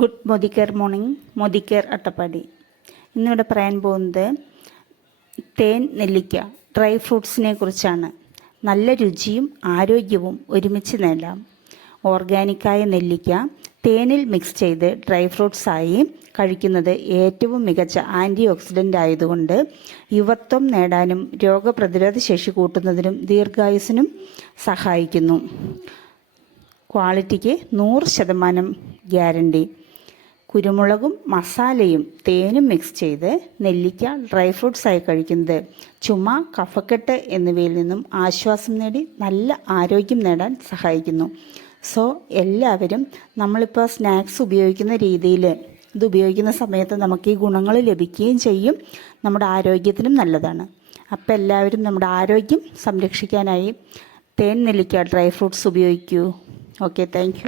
Good മോദിക്കർ morning മോദിക്കർ അട്ടപ്പാടി. ഇന്നിവിടെ പറയാൻ പോകുന്നത് തേൻ നെല്ലിക്ക ഡ്രൈ ഫ്രൂട്ട്സിനെ കുറിച്ചാണ്. നല്ല രുചിയും ആരോഗ്യവും ഒരുമിച്ച് നേടാം. ഓർഗാനിക്കായ നെല്ലിക്ക തേനിൽ മിക്സ് ചെയ്ത് ഡ്രൈ ഫ്രൂട്ട്സായി കഴിക്കുന്നത് ഏറ്റവും മികച്ച ആന്റി ഓക്സിഡന്റ് ആയതുകൊണ്ട് യുവത്വം നേടാനും രോഗപ്രതിരോധ ശേഷി കൂട്ടുന്നതിനും ദീർഘായുസിനും സഹായിക്കുന്നു. ക്വാളിറ്റിക്ക് നൂറ് ശതമാനം ഗ്യാരണ്ടി. കുരുമുളകും മസാലയും തേനും മിക്സ് ചെയ്ത് നെല്ലിക്ക ഡ്രൈ ഫ്രൂട്ട്സായി കഴിക്കുന്നത്. ചുമ കഫക്കെട്ട് എന്നിവയിൽ നിന്നും ആശ്വാസം നേടി നല്ല ആരോഗ്യം നേടാൻ സഹായിക്കുന്നു. സോ എല്ലാവരും നമ്മളിപ്പോൾ സ്നാക്സ് ഉപയോഗിക്കുന്ന രീതിയിൽ ഇത് ഉപയോഗിക്കുന്ന സമയത്ത് നമുക്ക് ഈ ഗുണങ്ങൾ ലഭിക്കുകയും ചെയ്യും. നമ്മുടെ ആരോഗ്യത്തിനും നല്ലതാണ്. അപ്പോൾ എല്ലാവരും നമ്മുടെ ആരോഗ്യം സംരക്ഷിക്കാനായി തേൻ നെല്ലിക്ക ഡ്രൈ ഫ്രൂട്ട്സ് ഉപയോഗിക്കൂ. Okay thank